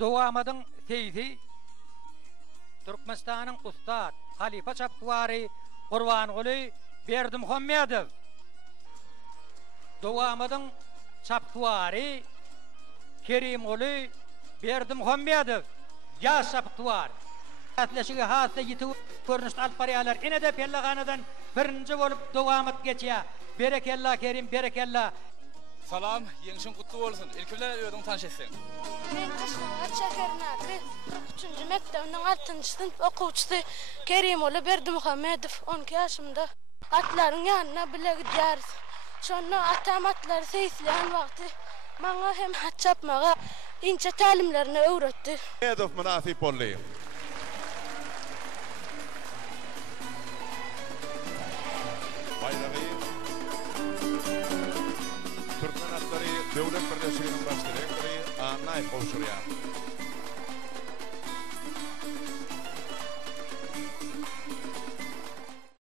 Dowamadyň seydi Türkmenistanyň ustad Halifa çapdywary Gurbanyguly Berdimuhammedow. Dowamadyň çapdywary Kerimguly Berdimuhammedow. Ýaş çapdywar. Atlaşygy hassa ýitip görnüşde alyp barýarlar. Ene de pellaganadan birinji bolup dowam etýär. Berekellah Kerim, berekellah. Salam, ýeňişiň gutly bolsun. Ilkimler öýüň tanış etseň. Men Aşgabat Şähernäki 43-nji mekdebiniň 6-njy synp okuwçysy Kerimoğlu Berdimuhammedow 12 ýaşymda. Atlaryň ýanyna bile gidýär. Şonda atam atlary seýsleýän wagty maňa hem hat çapmaga inçe talimlerini öwretdi. Muhammedow münasip boldy. Bayragy Türkmen atlary döwlet birleşiginiň başçylygy Anay Howşurýar.